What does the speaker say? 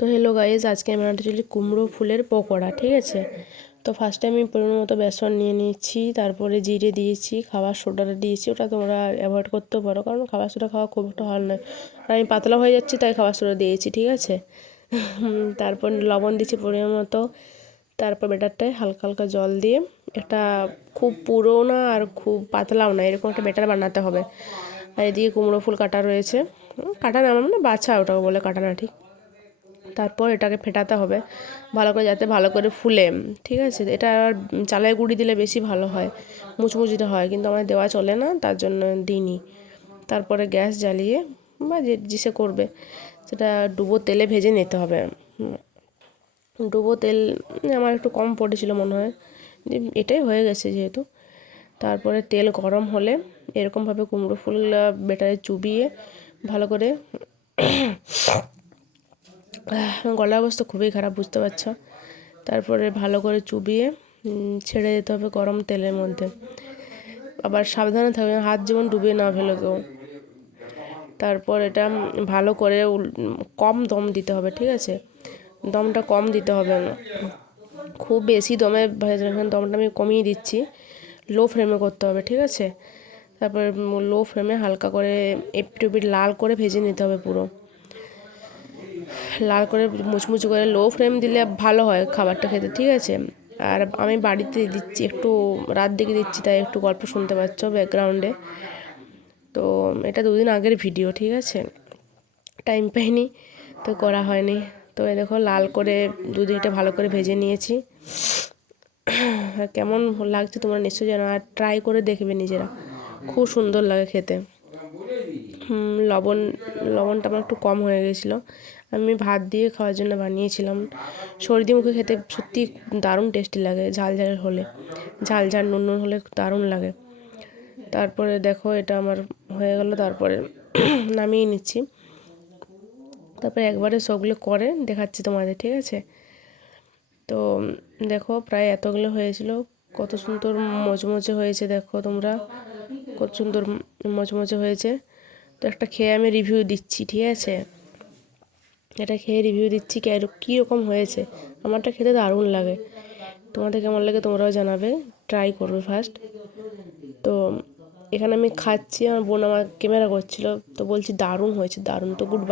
তো hello guys, আজকে আমি বানাতে চলি কুমড়ো ফুলের পকোড়া। ঠিক আছে, তো ফার্স্টে আমি পরিমাণ মতো বেসন নিয়ে নিয়েছি, তারপরে জিরে দিয়েছি, খাবার সোডাটা দিয়েছি। ওটা তোমরা অ্যাভয়েড করতেও পারো, কারণ খাবার সোডা খাওয়া খুব একটা ভালো নয়। আর আমি পাতলা হয়ে যাচ্ছি তাই খাবার সোডা দিয়েছি। ঠিক আছে, তারপর লবণ দিয়েছি পরিমাণ মতো। তারপর ব্যাটারটায় হালকা হালকা জল দিয়ে একটা খুব পুরো না আর খুব পাতলাও না, এরকম একটা ব্যাটার বানাতে হবে। আর এদিকে কুমড়ো ফুল কাটা রয়েছে, কাটা না মানে বাছা, ওটাকে বলে কাটা না ঠিক। তারপর এটাকে ফেটাতে হবে ভালো করে, যাতে ভালো করে ফুলে। ঠিক আছে, এটা আর চালের গুঁড়ি দিলে বেশি ভালো হয়, মুচমুচিটা হয়, কিন্তু আমার দেওয়া চলে না, তার জন্য দিইনি। তারপরে গ্যাস জ্বালিয়ে বা যে যেসে করবে সেটা ডুবো তেলে ভেজে নিতে হবে। ডুবো তেল আমার একটু কম পড়েছিল মনে হয়, এটাই হয়ে গেছে যেহেতু। তারপরে তেল গরম হলে এরকমভাবে কুমড়ো ফুল বেটারে চুবিয়ে ভালো করে, গলার অবস্থা খুবই খারাপ বুঝতে পারছ। তারপরে ভালো করে চুবিয়ে ছেড়ে দিতে হবে গরম তেলের মধ্যে। আবার সাবধানে থাকবে হাত যেমন ডুবিয়ে না ফেলো কেউ। তারপর এটা ভালো করে কম দম দিতে হবে। ঠিক আছে, দমটা কম দিতে হবে, খুব বেশি দমে ভেজে রাখবেন। দমটা আমি কমিয়ে দিচ্ছি, লো ফ্লেমে করতে হবে। ঠিক আছে, তারপর লো ফ্লেমে হালকা করে একটু লাল করে ভেজে নিতে হবে, পুরো লাল করে মুচমুচি করে। লো ফ্লেম দিলে ভালো হয় খাবারটা খেতে। ঠিক আছে, আর আমি বাড়িতে দিচ্ছি, একটু রাত দিকে দিচ্ছি, তাই একটু গল্প শুনতে পাচ্ছ ব্যাকগ্রাউন্ডে। তো এটা দুদিন আগের ভিডিও। ঠিক আছে, টাইম পাইনি তো করা হয়নি। তো এই দেখো লাল করে দুদিকটা ভালো করে ভেজে নিয়েছি। কেমন লাগছে তোমরা নিশ্চয়ই জানো, আর ট্রাই করে দেখবে নিজেরা, খুব সুন্দর লাগে খেতে। লবণটা আমার একটু কম হয়ে গেছিলো, আমি ভাত দিয়ে খাওয়ার জন্য বানিয়েছিলাম। সর্দি মুখে খেতে সত্যি দারুণ টেস্টি লাগে, ঝাল ঝাল হলে, ঝাল ঝাল নুন নুন হলে দারুণ লাগে। তারপরে দেখো এটা আমার হয়ে গেল, তারপরে নামিয়ে নিচ্ছি। তারপরে একবারে সবগুলো করে দেখাচ্ছি তোমাদের। ঠিক আছে, তো দেখো প্রায় এতগুলো হয়েছিল, কত সুন্দর মচমচে হয়েছে দেখো তোমরা, কত সুন্দর মচমচে হয়েছে। তো একটা খেয়ে আমি রিভিউ দিচ্ছি। ঠিক আছে, এটা খেয়ে রিভিউ দিচ্ছি কীরকম হয়েছে। আমারটা খেতে দারুণ লাগে, তোমাদের কেমন লাগে তোমরাও জানাবে, ট্রাই করবে ফার্স্ট। তো এখানে আমি খাচ্ছি, আমার বোন আমার ক্যামেরা করছিল, তো বলছি দারুণ হয়েছে, দারুণ। তো গুড বাই।